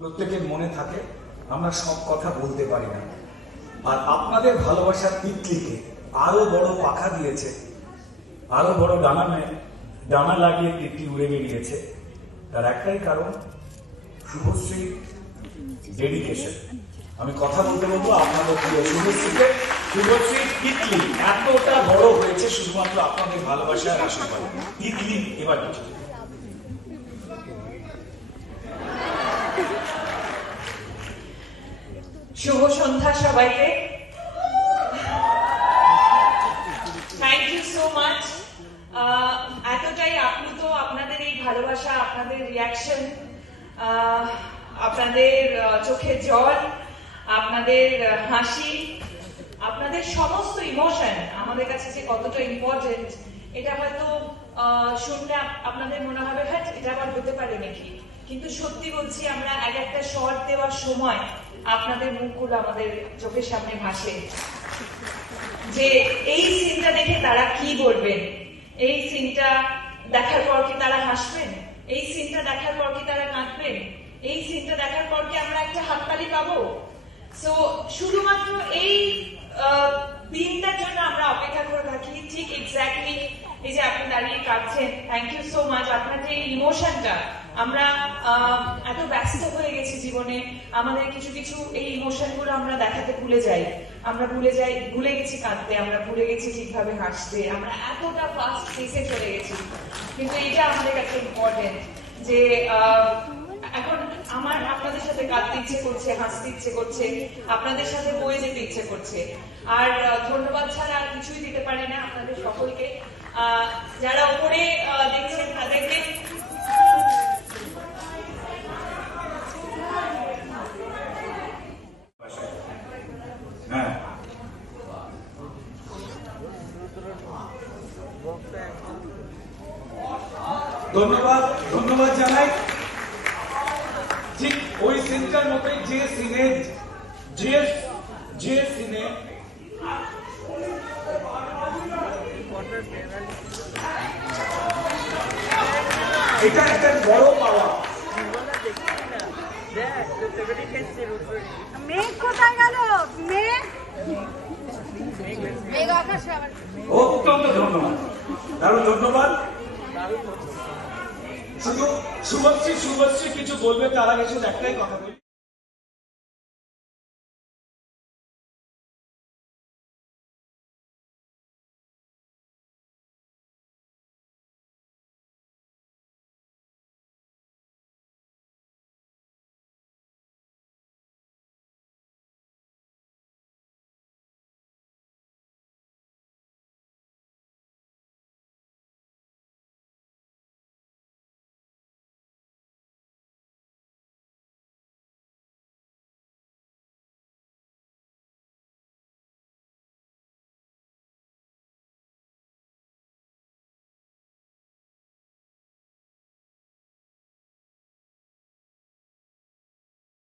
প্রত্যেকের মনে থাকে, আমরা সব কথা বলতে পারি না। আর আপনাদের ভালোবাসার তিতলিকে আরও বড় পাখা দিয়েছে, আরও বড় ডানা ডানা লাগিয়ে তিতলি উড়ে বেরিয়েছে। তার একটাই কারণ শুভশ্রী ডেডিকেশন আমি কথা বলতে বলব আপনাদের প্রিয় শুভশ্রীকে। শুভশ্রী তিতলি এতটা বড় হয়েছে শুধুমাত্র আপনাদের ভালোবাসার আশীর্বাদ। তিতলি এবার শুভ সন্ধ্যা সবাইকে। থ্যাংক ইউ সো মাচ এতটাই আপ্লুত আপনাদের এই ভালোবাসা, আপনাদের রিয়াকশন আপনাদের চোখের জল, আপনাদের হাসি, আপনাদের সমস্ত ইমোশন আমাদের কাছে যে কতটা ইম্পর্টেন্ট এটা হয়তো শুনলে আপনাদের মনে হবে হ্যাঁ এটা আবার হতে পারে নাকি? কিন্তু সত্যি বলছি, আমরা এক একটা শর্ট দেওয়ার সময় আপনাদের মুখগুলো আমাদের চোখের সামনে ভাসে। যে এই সিনটা দেখে তারা কি বলবেন? এই সিনটা দেখার পর কি তারা হাসবেন? এই সিনটা দেখার পর কি তারা কাঁদবেন? এই সিনটা দেখার পর কি আমরা একটা হাততালি পাবো? সো শুধুমাত্র এই দিনটার জন্য আমরা অপেক্ষা করে থাকি, ঠিক এক্স্যাক্টলি এই যে আপনি দাঁড়িয়ে কাঁদছেন থ্যাংক ইউ সো মাচ আপনার যে ইমোশনটা আমরা এত ব্যস্ত হয়ে গেছি জীবনে, আমাদের কিছু কিছু এই ইমোশনগুলো আমরা দেখাতে ভুলে যাই। আমরা ভুলে যাই, ভুলে গেছি কাঁদতে, আমরা ভুলে গেছি ঠিকভাবে হাসতে, আমরা এতটা ফাস্ট পেসে চলে গেছি। কিন্তু এটা আমাদের কাছে ইম্পর্টেন্ট যে এখন আমার, আপনাদের সাথে কাঁদতে ইচ্ছে করছে, হাসতে ইচ্ছে করছে, আপনাদের সাথে বয়ে যেতে ইচ্ছে করছে। আর ধন্যবাদ ছাড়া আর কিছুই দিতে পারি না। আপনাদের সকলকে যারা উপরে দেখছেন তাদেরকে হ্যাঁ। ধন্যবাদ ধন্যবাদ জানাই। ঠিক ওই সিনটার মতোই যে সিনে যে যে সিনে এটা একটা বড় পাওয়া। অত্যন্ত ধন্যবাদ। দারুণ ধন্যবাদ। শুধু শুভশ্রী শুভশ্রী কিছু বলবে তার আগে শুধু একটাই কথা বলি।